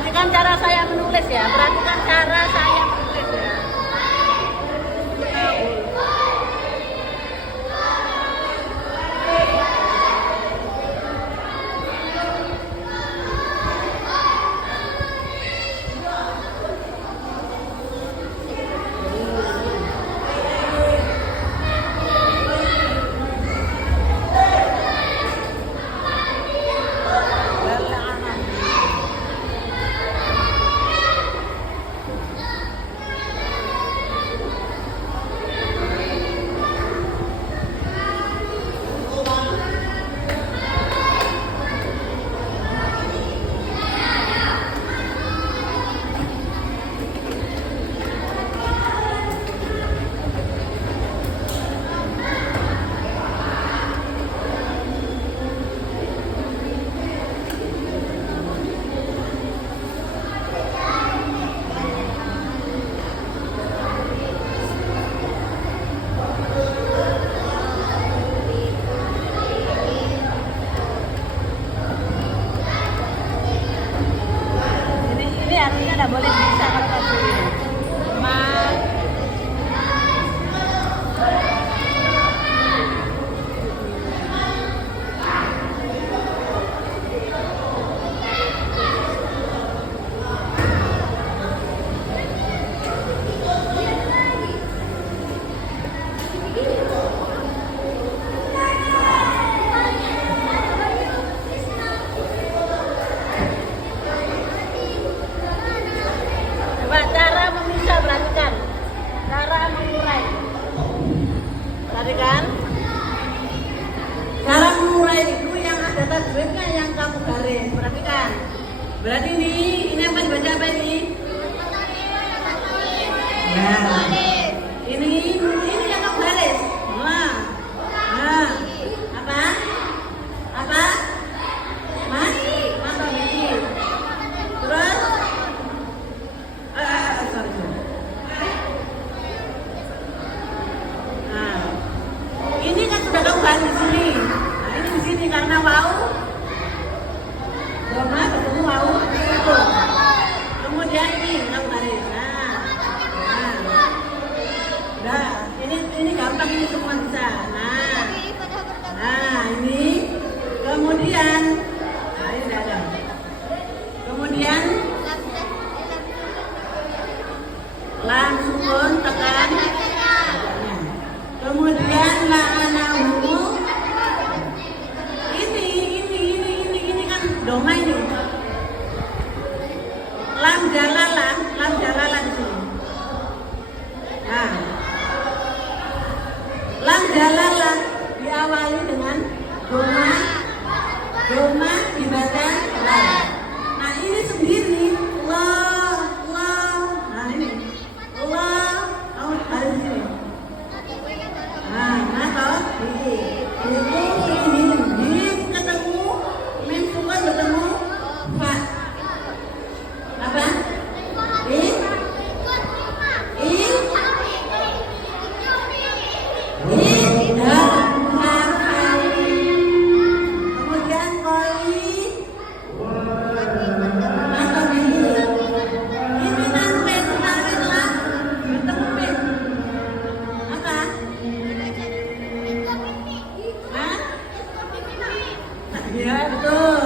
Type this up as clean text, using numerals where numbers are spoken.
Perhatikan cara saya menulis ya. Perhatikan cara saya menulis ya. Ini artinya nggak boleh bisa kalau nggak boleh. Coba cara memisah, perhatikan. Cara mengurai. Perhatikan. Cara mengurai itu yang ada tajwidnya yang kamu garis. Perhatikan. Berarti ini apa dibaca apa ini? Ya. Ini yang kamu garis. Nah. Apa? Apa? Mas? Apa ini? Terus? Sorry. Nah, ini kan sudah kamu garis di sini. Nah, ini di sini karena wau. Doma ketemu wau. Tuh. Kemudian ini kamu garis. Nah, ini gampang, ini semua bisa. Nah, ini. Kemudian, ini sudah ada. Kemudian langsung tekan. Kemudian la'anahu. Ini kan doma ini. Lam jalalah di sini. Nah, lam jalalah diawali dengan doma dibaca lam. Nah, ini sendiri Allah. Nah, ini Allah. Oh, ada di sini. Nah, toh ini ketemu mim sukun bertemu fa. Apa? Kemudian koi. Ini nanpin lah bertemu pin. Apa? Hah? Ya betul.